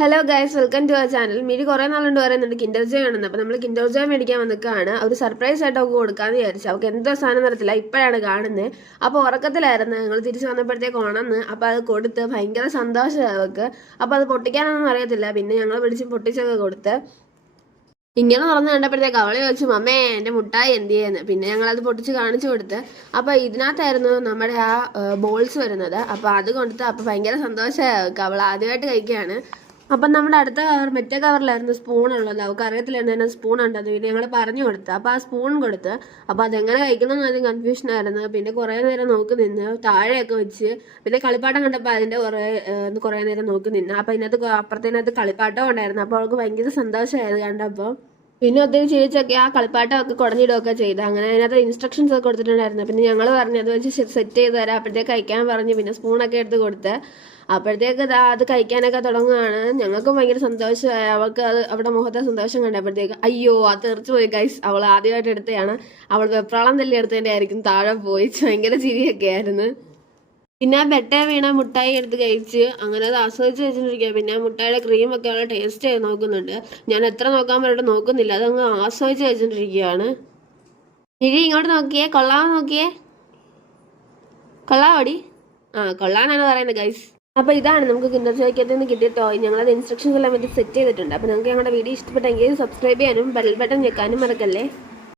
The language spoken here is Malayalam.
Hello guys welcome to our channel Miri കുറേ നാളുണ്ട് പറയുന്നുണ്ട് കിൻഡർ ജോയ് ആണെന്ന്. അപ്പോൾ നമ്മൾ കിൻഡർ ജോയ് മേടിക്കാൻ വന്നിക്കാണ്. ഒരു സർപ്രൈസ് ആയിട്ട് അവൾക്ക് കൊടുക്കാമെന്ന് വിചാരിച്ചു. അവൾക്ക് എന്തോ സാധനം നടത്തില്ല ഇപ്പോഴാണ് കാണുന്നത് അപ്പോൾ ഉറക്കത്തിലായിരുന്നു. ഞങ്ങൾ തിരിച്ചു വന്നപ്പോഴത്തേക്ക് ഉണന്ന് അപ്പോൾ അത് കൊടുത്ത് ഭയങ്കര സന്തോഷമായി അവൾക്ക് അപ്പോൾ അത് പൊട്ടിക്കാനൊന്നും അറിയത്തില്ല. പിന്നെ ഞങ്ങൾ പിടിച്ച് പൊട്ടിച്ചൊക്കെ കൊടുത്ത് ഇങ്ങനെ തുറന്ന് കണ്ടപ്പോഴത്തേക്ക് അവളെ ചോദിച്ചു മമ്മേ എന്റെ മുട്ടായി എന്ത് ചെയ്യുന്നു പിന്നെ ഞങ്ങൾ അത് പൊട്ടിച്ച് കാണിച്ചു കൊടുത്ത്. അപ്പോൾ ഇതിനകത്തായിരുന്നു നമ്മുടെ ആ ബോൾസ് വരുന്നത്. അപ്പോൾ അത് കൊടുത്ത് അപ്പോൾ ഭയങ്കര സന്തോഷമായി അവൾ ആദ്യമായിട്ട് കഴിക്കുകയാണ്. അപ്പം നമ്മുടെ അടുത്ത കവർ മറ്റേ കവറിലായിരുന്നു സ്പൂൺ ഉള്ളത്. അവൾക്ക് അറിയത്തില്ലായിരുന്നു എന്നാ സ്പൂൺ ഉണ്ടെന്ന്. പിന്നെ ഞങ്ങൾ പറഞ്ഞു കൊടുത്തു. അപ്പോൾ ആ സ്പൂൺ കൊടുത്ത് അപ്പോൾ അതെങ്ങനെ കഴിക്കണം ആദ്യം കൺഫ്യൂഷൻ ആയിരുന്നു. പിന്നെ കുറേ നേരം നോക്കി നിന്ന് താഴെയൊക്കെ വെച്ച് പിന്നെ കളിപ്പാട്ടം കണ്ടപ്പോൾ അതിന്റെ കുറേ കുറേ നേരം നോക്കി നിന്ന്. അപ്പോൾ ഇതിനകത്ത് കൊ- അപ്പുറത്തേനകത്ത് കളിപ്പാട്ടം ഉണ്ടായിരുന്നു. അപ്പോൾ അവൾക്ക് ഭയങ്കര സന്തോഷമായത് കണ്ടപ്പോൾ പിന്നെ ഒത്തിരി ചിരിച്ചൊക്കെ ആ കളിപ്പാട്ടമൊക്കെ കുടഞ്ഞിടുകയൊക്കെ ചെയ്തു? അങ്ങനെ അതിനകത്ത് ഇൻസ്ട്രക്ഷൻസ് ഒക്കെ കൊടുത്തിട്ടുണ്ടായിരുന്നു. പിന്നെ ഞങ്ങൾ പറഞ്ഞു അത് വെച്ച് സെറ്റ് ചെയ്ത് തരാം. അപ്പോഴത്തേക്ക് കഴിക്കാൻ പറഞ്ഞു പിന്നെ സ്പൂണൊക്കെ എടുത്ത് കൊടുത്ത്. അപ്പോഴത്തേക്ക് അത് കഴിക്കാനൊക്കെ തുടങ്ങുകയാണ് ഞങ്ങൾക്കും ഭയങ്കര സന്തോഷമായി. അവൾക്ക് അത് അവിടെ മുഖത്തെ സന്തോഷം കണ്ടപ്പോഴത്തേക്ക് അയ്യോ അത് തെറിച്ചു പോയി ഗൈസ് അവൾ ആദ്യമായിട്ട് എടുത്തതാണ് അവൾ വെപ്രാളം തല്ലി എടുത്തതിന്റെ ആയിരിക്കും. താഴെ പോയി. ഭയങ്കര ചിരിയൊക്കെ ആയിരുന്നു. പിന്നെ ബെട്ട വീണ മുട്ടായി എടുത്ത് കഴിച്ച് അങ്ങനെ അത് ആസ്വദിച്ച് വെച്ചിട്ടിരിക്കുക പിന്നെ മുട്ടായിയുടെ ക്രീം ഒക്കെ അവളെ ടേസ്റ്റ് ചെയ്ത് നോക്കുന്നുണ്ട്. ഞാൻ എത്ര നോക്കാൻ പറഞ്ഞിട്ട് നോക്കുന്നില്ല. അതങ്ങ് ആസ്വദിച്ച് വെച്ചിട്ടിരിക്കുകയാണ് ഇനി ഇങ്ങോട്ട് നോക്കിയേ. കൊള്ളാൻ നോക്കിയേ? കൊള്ളാവടി ആ കൊള്ളാന്നാണ് പറയുന്നത് ഗൈസ് അപ്പോൾ ഇതാണ് നമുക്ക് കിൻഡർ ചോയ്ക്കത്തിൽ നിന്ന് കിട്ടിയ ടോയ് ഞങ്ങളത് ഇൻസ്ട്രക്ഷൻസ് എല്ലാം വേണ്ടി സെറ്റ് ചെയ്തിട്ടുണ്ട്. അപ്പോൾ നിങ്ങൾക്ക് ഞങ്ങളുടെ വീഡിയോ ഇഷ്ടപ്പെട്ടെങ്കിൽ സബ്സ്ക്രൈബ് ചെയ്യാനും ബെൽ ബട്ടൺ ഞെക്കാനും മറക്കല്ലേ?